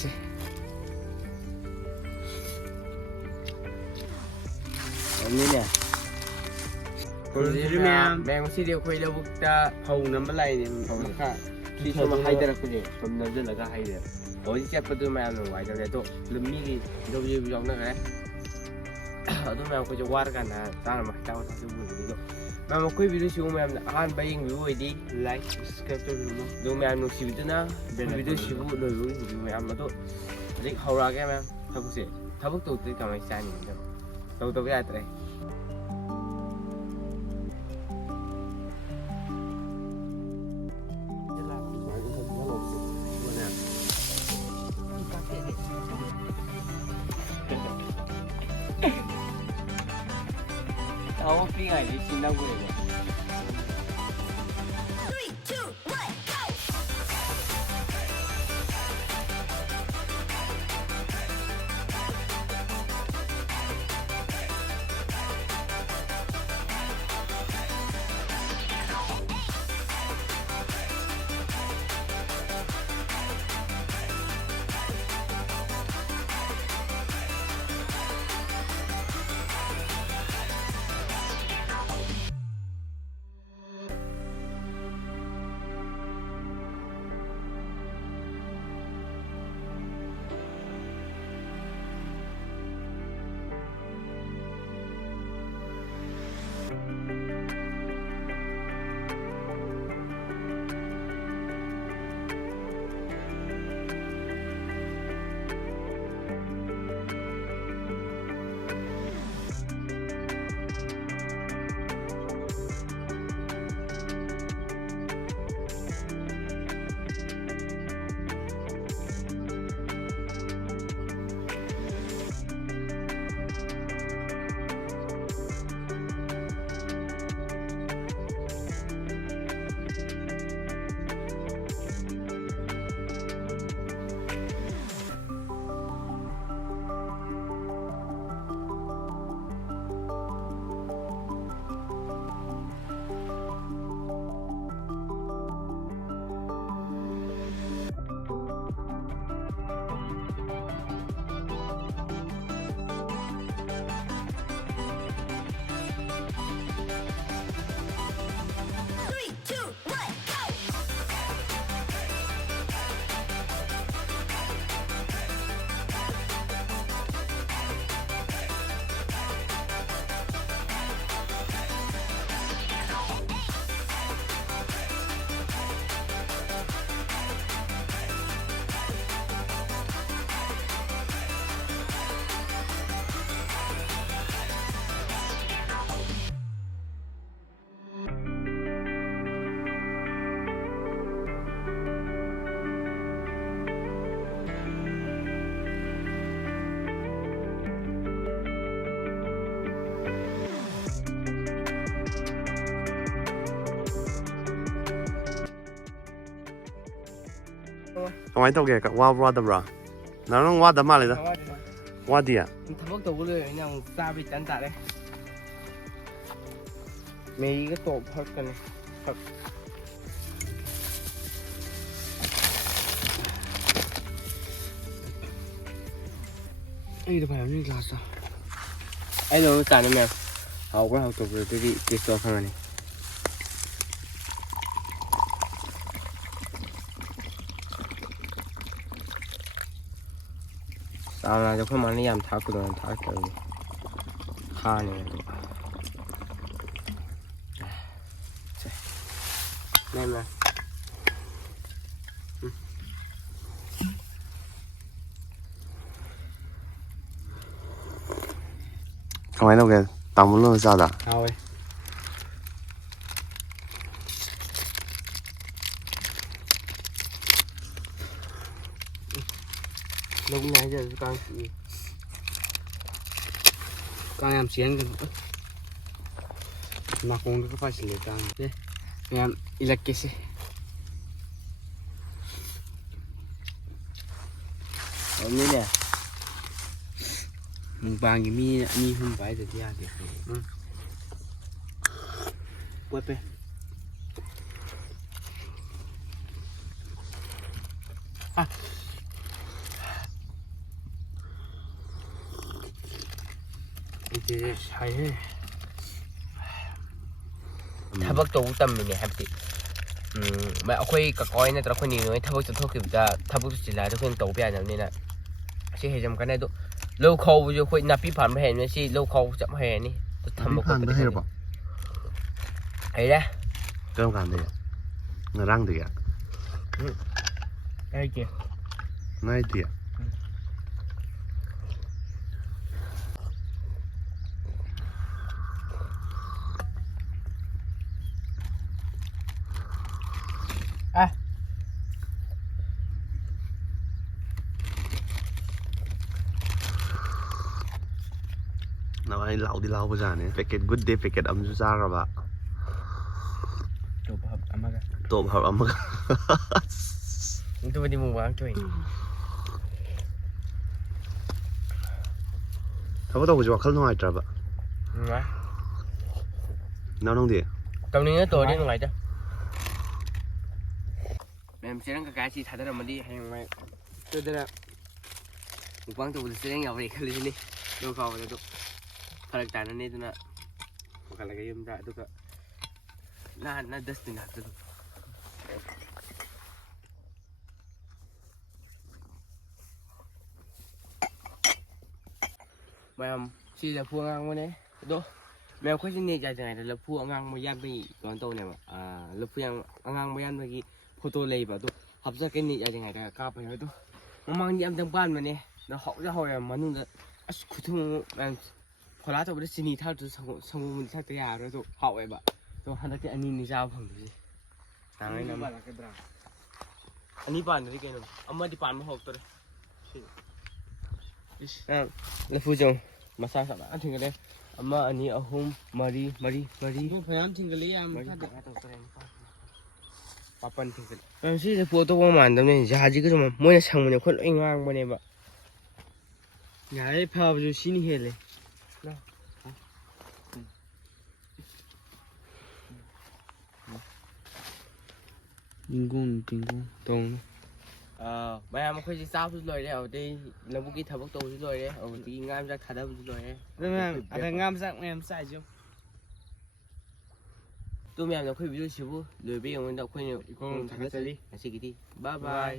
ꯏꯂꯛꯀꯤꯁꯦ ꯑꯅꯤꯅꯦ ꯃꯌꯥꯝ ꯉꯁꯤꯗꯤ ꯑꯩꯈꯣꯏ ꯂꯧꯕꯨꯛꯇ ꯐꯧ ꯅꯝꯕ ꯂꯥꯛꯏꯅꯦ ꯃꯈꯥ ꯁꯤ ꯁꯨꯝ ꯍꯥꯏꯊꯔꯛꯄꯁꯦ ꯁꯨꯝ ꯅꯝꯁꯤꯜꯂꯒ ꯍꯥꯏꯔꯦ ꯍꯧꯖꯤꯛ ꯆꯠꯄꯗꯨ ꯃꯌꯥꯝ ꯅꯨꯡꯉꯥꯏꯇꯕꯅꯦ ꯑꯗꯣ ꯃꯤꯒꯤ ꯏꯟꯇꯔꯚꯤꯌꯨ ꯌꯥꯎꯅꯈ꯭ꯔꯦ ꯑꯗꯨ ꯃꯌꯥꯝ ꯑꯩꯈꯣꯏꯁꯨ ꯋꯥꯔꯀꯥꯟꯗ ꯆꯥꯔꯝꯕ ꯆꯥꯕ ꯊꯛꯄ ꯎꯕꯅꯤꯗꯣ ꯃꯌꯥꯝ ꯑꯩꯈꯣꯏ ꯚꯤꯗꯤꯑꯣꯁꯤꯕꯨ ꯃꯌꯥꯝꯅ ꯑꯍꯥꯟꯕ ꯌꯦꯡꯕꯤꯕ ꯑꯣꯏꯗꯤ ꯂꯥꯏꯛ ꯁꯕꯁꯀ꯭ꯔꯥꯏꯕ ꯇꯧꯕꯤꯔꯝꯃꯣ ꯑꯗꯨ ꯃꯌꯥꯝ ꯅꯨꯡꯁꯤꯕꯤꯗꯨꯅ ꯚꯤꯗꯤꯑꯣꯁꯤꯕꯨ ꯂꯣꯏꯕ ꯌꯦꯡꯕꯤꯌꯨ ꯃꯌꯥꯝ ꯑꯗꯣ ꯍꯧꯖꯤꯛ ꯍꯧꯔꯛꯑꯒꯦ ꯃꯌꯥꯝ ꯊꯕꯛꯁꯦ ꯊꯕꯛ ꯇꯧꯗ꯭ꯔꯗꯤ ꯀꯃꯥꯏꯅ ꯆꯥꯅꯤ ꯇꯧꯗꯕ ꯌꯥꯗ꯭ꯔꯦ Tahu pingai di sini aku ni. Kamain tau ge wada bra. Nang wada ma le da. Wadi ya. Thabak tꯧbu loi na ang chabi tan tare. Mei ga top phak kan. Phak. Ai da phải ni glass. Ai lo ta ni me. Hau quá hau tꯧbu di taste to khang ni. Sao cho không ăn yam tháo cái đồ tháo cái kha này nem mà Kamain tau ge tang lu sa da. thôi lúc này giờ con em chiến cái mà không có phải xử lý con thế em ilakisi như nè mình bằng cái mi không phải được ra được quét đi ꯍꯥꯏꯍꯦ ꯊꯕꯛ ꯇꯧꯕ ꯇꯝꯃꯤꯅꯦ ꯍꯥꯏꯕꯗꯤ ꯑꯩꯈꯣꯏ ꯀꯀꯥꯏ ꯅꯠꯇ꯭ꯔꯒ ꯑꯩꯈꯣꯏ ꯅꯤꯅꯣꯏ ꯊꯕꯛ ꯆꯠꯊꯣꯛꯈꯤꯕꯗ ꯊꯕꯛꯇꯨ ꯆꯤꯜꯂꯛꯑꯗꯤ ꯑꯩꯈꯣꯏꯅ ꯇꯧꯕ ꯌꯥꯗꯕꯅꯤꯅ ꯑꯁꯤ ꯍꯩꯖꯝ ꯀꯥꯟꯅꯩ ꯑꯗꯣ ꯂꯧ ꯈꯥꯎꯕꯁꯨ ꯑꯩꯈꯣꯏ ꯅꯥꯄꯤ ꯐꯥꯟꯕ ꯍꯩꯔꯅꯤ ꯁꯤ ꯂꯧ ꯈꯥꯎꯕ ꯆꯞ ꯍꯩꯔꯅꯤ ꯊꯝꯕ ꯈꯣꯠꯄꯗꯤ ꯍꯩꯔꯕꯣ ꯍꯩꯔꯦ ꯀꯔꯝ ꯀꯥꯟꯗꯒꯤ ꯉꯔꯥꯡꯗꯒꯤ ꯍꯩꯇꯦ ꯅꯥꯏꯗꯦ ꯅꯋꯥꯏ ꯂꯥꯎꯗꯤ ꯂꯥꯎꯕꯖꯥꯠꯅꯦ ꯄꯦꯀꯦꯠ ꯒꯨꯗ ꯗꯦ ꯄꯦꯀꯦꯠ ꯑꯃꯁꯨ ꯆꯥꯈ꯭ꯔꯕ ꯇꯣꯞ ꯍꯞ ꯑꯃꯒ ꯑꯗꯨꯕꯨꯗꯤ ꯃꯨꯛꯕꯥꯡ ꯇꯧꯏꯅꯤ ꯊꯕꯛ ꯇꯧꯕꯁꯦ ꯋꯥꯈꯜ ꯅꯨꯡꯉꯥꯏꯇ꯭ꯔꯕ ꯅꯨꯡꯉꯥꯏ ꯅꯪꯗꯤ ꯇꯧꯅꯤꯡꯉ ꯇꯧꯔꯗꯤ ꯅꯨꯡꯉꯥꯏꯗ ꯃꯦꯝ ꯆꯦꯔꯪ ꯀꯀꯥ ꯁꯤ ꯊꯥꯗꯔꯝꯃꯗꯤ ꯍꯌꯦꯡꯋꯥꯏ ꯁꯣꯏꯗꯅ ꯃꯨꯛꯕꯥꯡ ꯇꯧꯕꯗ ꯆꯦꯔꯪ ꯌꯥꯎꯔꯦ ꯈꯜꯂꯤꯁꯤꯅꯤ ꯂꯧ ꯈꯥꯎꯕꯗ ꯑꯗꯨ ꯐꯔꯛ ꯇꯥꯅꯅꯤ ꯑꯗꯨꯅ ꯄꯨꯈꯠꯂꯒ ꯌꯨꯝꯗ ꯑꯗꯨꯒ ꯅꯥꯟꯅ ꯗꯁꯕꯤꯟ ꯍꯥꯞꯆꯜꯂꯨ ꯃꯌꯥꯝ ꯁꯤ ꯂꯐꯨ ꯑꯉꯥꯡꯕꯅꯦ ꯑꯗꯣ ꯃꯌꯥꯝ ꯑꯩꯈꯣꯏꯁꯤ ꯅꯦꯠ ꯌꯥꯏꯗ꯭ꯔꯤꯉꯩꯗ ꯂꯐꯨ ꯑꯉꯥꯡꯕ ꯌꯥꯟꯕꯒꯤ ꯀꯩꯅꯣ ꯇꯧꯅꯦꯕ ꯂꯐꯨ ꯑꯉꯥꯡꯕ ꯌꯥꯟꯕꯒꯤ ꯐꯣꯇꯣ ꯂꯩꯕ ꯑꯗꯣ ꯍꯥꯞꯆꯔꯛꯀꯦ ꯅꯦꯠ ꯌꯥꯏꯗ꯭ꯔꯤꯉꯩꯗ ꯀꯥꯞꯄꯅꯦ ꯑꯗꯣ ꯃꯃꯥꯡꯗꯤ ꯑꯝꯇꯪ ꯄꯥꯟꯕꯅꯦ ꯑꯗꯣ ꯍꯧꯖ ꯍꯧꯔꯦ ꯃꯅꯨꯡꯗ ꯑꯁ ꯈꯨꯊꯨꯝ ꯃꯌꯥꯝ ꯐꯣꯂꯥ ꯇꯧꯕꯗ ꯆꯤꯅꯤ ꯊꯥꯛꯇ꯭ꯔꯁꯨ ꯁꯪꯒꯣꯝꯕꯨꯗꯤ ꯊꯛꯇ ꯌꯥꯔꯣꯏ ꯑꯗꯣ ꯍꯥꯎꯋꯦꯕ ꯑꯗꯣ ꯍꯟꯗꯛꯇꯤ ꯑꯅꯤ ꯆꯥꯕ ꯐꯪꯗꯣꯏꯁꯤ ꯑꯅꯤ ꯄꯥꯟꯗ꯭ꯔꯗꯤ ꯀꯩꯅꯣ ꯑꯃꯗꯤ ꯄꯥꯟꯕ ꯍꯧꯔꯛꯇꯣꯔꯦ ꯂꯐꯨ ꯆꯪ ꯃꯁꯥ ꯃꯌꯥꯝ ꯊꯤꯡꯒꯠꯂꯦ 1 2 3 4 5 ꯃꯌꯥꯝ ꯊꯤꯡꯒꯠꯂꯦ ꯌꯥꯝ ꯃꯥꯄꯟ ꯊꯤꯡꯒꯠꯂꯦ ꯁꯤ ꯂꯐꯨ ꯑꯇꯣꯞꯄ ꯃꯥꯟꯗꯕꯅꯦ ꯖꯍꯥꯖꯤꯒꯁꯨ ꯃꯣꯏꯅ ꯁꯪꯕꯅꯦ ꯑꯩꯈꯣꯏ ꯂꯣꯏ ꯉꯥꯡꯕꯅꯦꯕ ꯌꯥꯔꯦ ꯐꯕꯁꯨ ꯁꯤꯅ ꯍꯦꯜꯂꯦ ꯇꯤꯡꯒꯣꯡ ꯇꯧꯅꯨ ꯃꯌꯥꯝ ꯑꯩꯈꯣꯏꯁꯦ ꯆꯥꯕꯁꯨ ꯂꯣꯏꯔꯦ ꯑꯗꯨꯗꯩ ꯂꯧꯕꯨꯛꯀꯤ ꯊꯕꯛ ꯇꯧꯕꯁꯨ ꯂꯣꯏꯔꯦ ꯑꯗꯨꯗꯒꯤ ꯉꯥ ꯃꯆꯥꯛ ꯊꯥꯗꯕꯁꯨ ꯂꯣꯏꯔꯦ ꯑꯗ ꯉꯥ ꯃꯆꯥꯛ ꯃꯌꯥꯝ ꯆꯥꯏꯁꯨ ꯇꯨ ꯃꯌꯥꯝꯅ ꯑꯩꯈꯣꯏ ꯚꯤꯗꯤꯑꯣꯁꯤꯕꯨ ꯂꯣꯏꯕ ꯌꯦꯡꯉꯣꯏꯗ ꯑꯩꯈꯣꯏꯅ ꯊꯥꯒꯠꯆꯔꯤ ꯉꯁꯤꯒꯤꯗꯤ ꯕꯥꯏ ꯕꯥꯏ